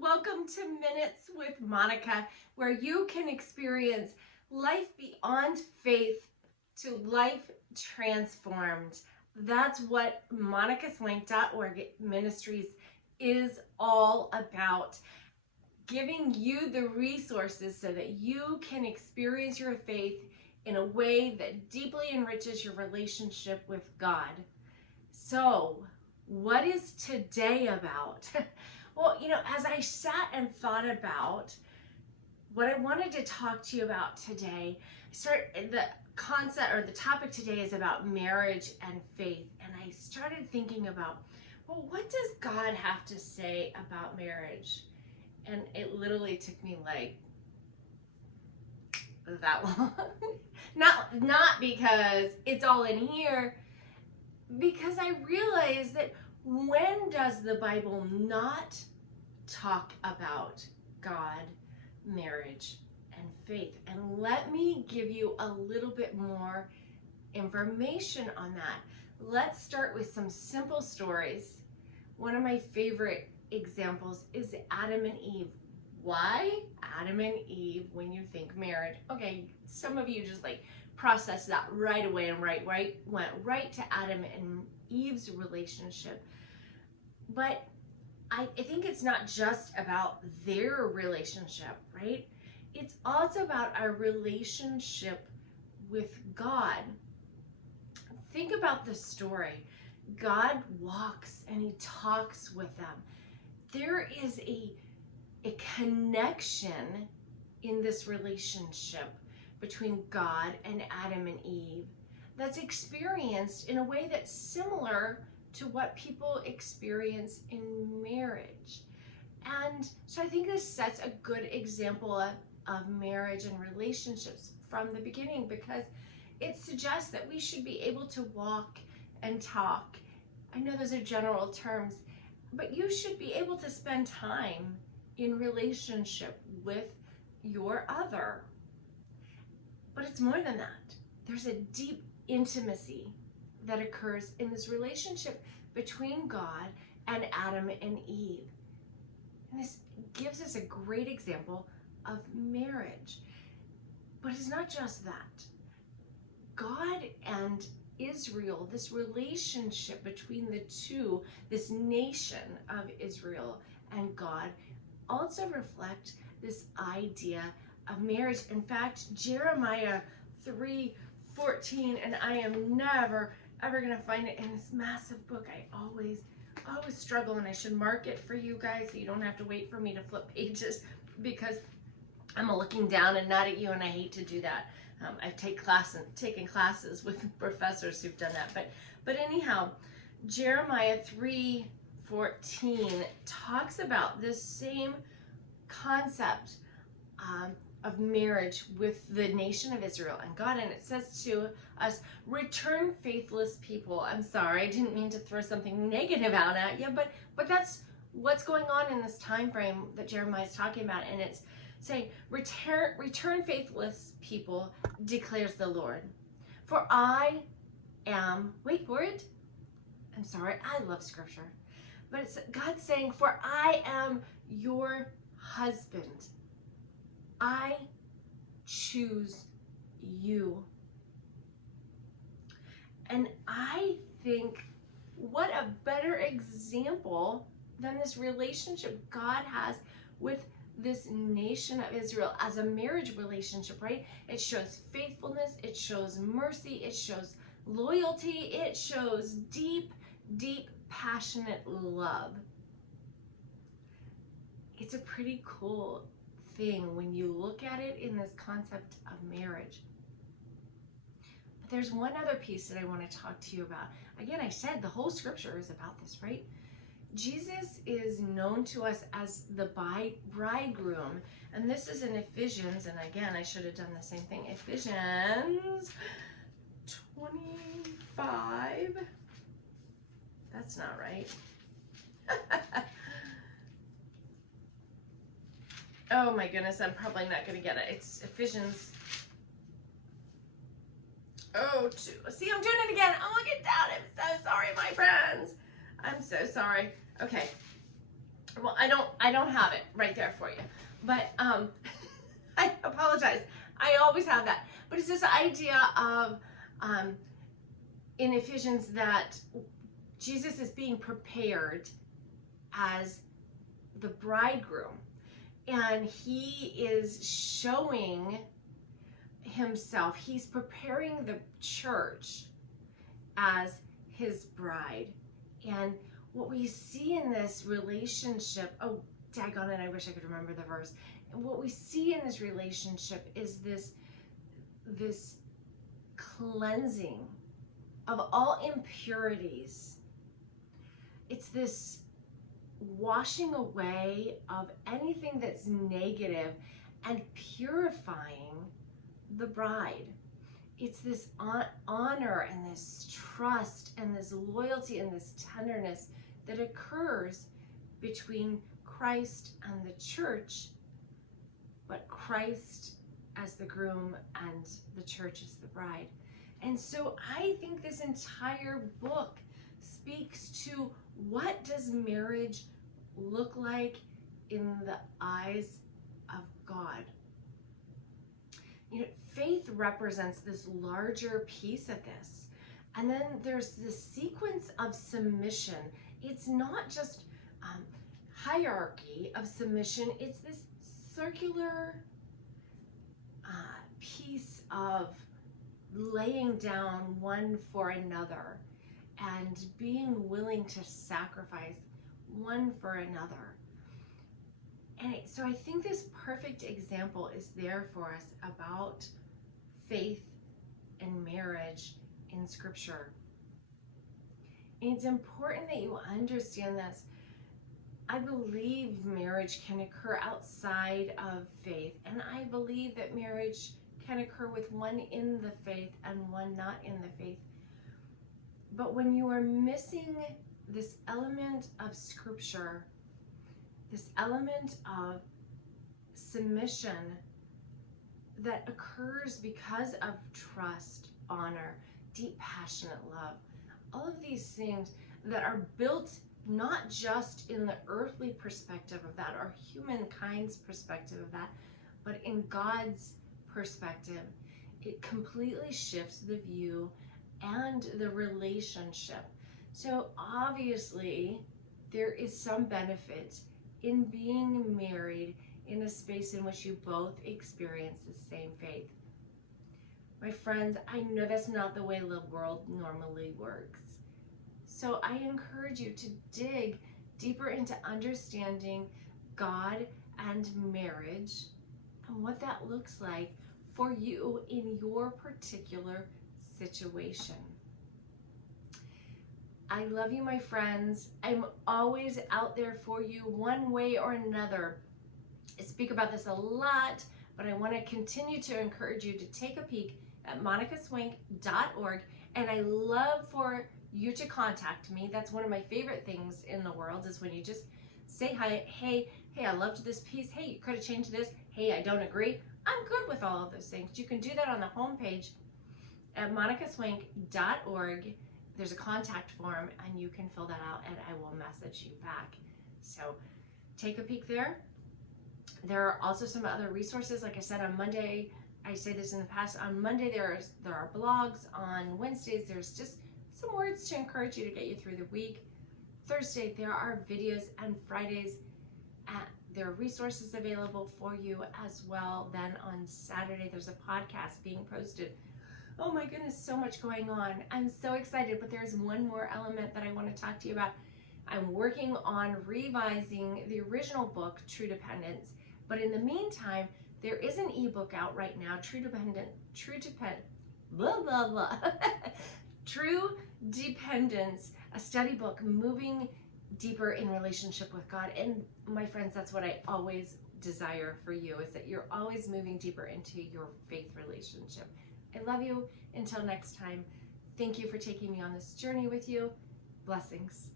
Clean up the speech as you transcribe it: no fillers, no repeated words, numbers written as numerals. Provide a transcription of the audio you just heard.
Welcome to Minutes with Monica, where you can experience life beyond faith to life transformed. That's what monicaswank.org Ministries is all about. Giving you the resources so that you can experience your faith in a way that deeply enriches your relationship with God. So, what is today about? Well, as I sat and thought about what I wanted to talk to you about today, the concept or the topic today is about marriage and faith. And I started thinking about, well, what does God have to say about marriage? And it literally took me like that long. Not because it's all in here, because I realized that when does the Bible not talk about God, marriage, and faith? And let me give you a little bit more information on that. Let's start with some simple stories. One of my favorite examples is Adam and Eve. Why Adam and Eve when you think marriage? Okay, some of you just like processed that right away and went right to Adam and Eve's relationship. But I think it's not just about their relationship, right? It's also about our relationship with God. Think about the story. God walks and he talks with them. There is a connection in this relationship between God and Adam and Eve that's experienced in a way that's similar to what people experience in marriage. And so I think this sets a good example of marriage and relationships from the beginning, because it suggests that we should be able to walk and talk. I know those are general terms, but you should be able to spend time in relationship with your other. But it's more than that. There's a deep intimacy that occurs in this relationship between God and Adam and Eve. And this gives us a great example of marriage. But it's not just that. God and Israel, this relationship between the two, this nation of Israel and God, also reflect this idea of marriage. In fact, Jeremiah 3:14, and I am never ever gonna find it in this massive book. I always struggle, and I should mark it for you guys so you don't have to wait for me to flip pages, because I'm looking down and not at you, and I hate to do that. I've taken classes with professors who've done that, but anyhow, Jeremiah 3:14 talks about this same concept of marriage with the nation of Israel and God, and it says to us, return faithless people. I'm sorry, I didn't mean to throw something negative out at you, but that's what's going on in this time frame that Jeremiah is talking about, and it's saying, return faithless people, declares the Lord. For I am, wait for it, I'm sorry, I love scripture, but it's God saying, for I am your husband. I choose you. And I think, what a better example than this relationship God has with this nation of Israel as a marriage relationship, right? It shows faithfulness, it shows mercy, it shows loyalty, it shows deep, deep, passionate love. It's a pretty cool thing when you look at it in this concept of marriage. But there's one other piece that I want to talk to you about. Again, I said the whole scripture is about this, right? Jesus is known to us as the bridegroom, and this is in Ephesians, and again, I should have done the same thing. Ephesians 25. That's not right. Oh my goodness, I'm probably not going to get it. It's Ephesians. Oh, 2. See, I'm doing it again. I'm looking down. I'm so sorry, my friends. I'm so sorry. Okay. Well, I don't have it right there for you, but I apologize. I always have that. But it's this idea of in Ephesians that Jesus is being prepared as the bridegroom, and he is showing himself. He's preparing the church as his bride. And what we see in this relationship, oh, daggone it, I wish I could remember the verse. What we see in this relationship is this cleansing of all impurities. It's this washing away of anything that's negative and purifying the bride. It's this honor and this trust and this loyalty and this tenderness that occurs between Christ and the church, but Christ as the groom and the church as the bride. And so I think this entire book speaks to what does marriage look like in the eyes of God. You know, faith represents this larger piece of this. And then there's this sequence of submission. It's not just hierarchy of submission. It's this circular piece of laying down one for another and being willing to sacrifice one for another. And so I think this perfect example is there for us about faith and marriage in Scripture. And it's important that you understand this. I believe marriage can occur outside of faith, and I believe that marriage can occur with one in the faith and one not in the faith. But when you are missing this element of Scripture, this element of submission that occurs because of trust, honor, deep, passionate love, all of these things that are built not just in the earthly perspective of that or humankind's perspective of that, but in God's perspective, it completely shifts the view and the relationship. So obviously there is some benefit in being married in a space in which you both experience the same faith. My friends, I know that's not the way the world normally works. So I encourage you to dig deeper into understanding God and marriage and what that looks like for you in your particular situation. I love you, my friends. I'm always out there for you one way or another. I speak about this a lot, but I want to continue to encourage you to take a peek at monicaswank.org, and I love for you to contact me. That's one of my favorite things in the world, is when you just say hi. Hey, I loved this piece. Hey, you could have changed this. Hey, I don't agree. I'm good with all of those things. You can do that on the homepage at monicaswank.org. There's a contact form, and you can fill that out, and I will message you back. So take a peek there. There are also some other resources. Like I said, on Monday, I say this in the past, on Monday there are blogs. On Wednesdays, there's just some words to encourage you to get you through the week. Thursday, there are videos, and Fridays, there are resources available for you as well. Then on Saturday, there's a podcast being posted. Oh my goodness, so much going on. I'm so excited, but there's one more element that I want to talk to you about. I'm working on revising the original book, True Dependence, but in the meantime, there is an ebook out right now, True Dependence, a study book, moving deeper in relationship with God. And my friends, that's what I always desire for you, is that you're always moving deeper into your faith relationship. I love you. Until next time, thank you for taking me on this journey with you. Blessings.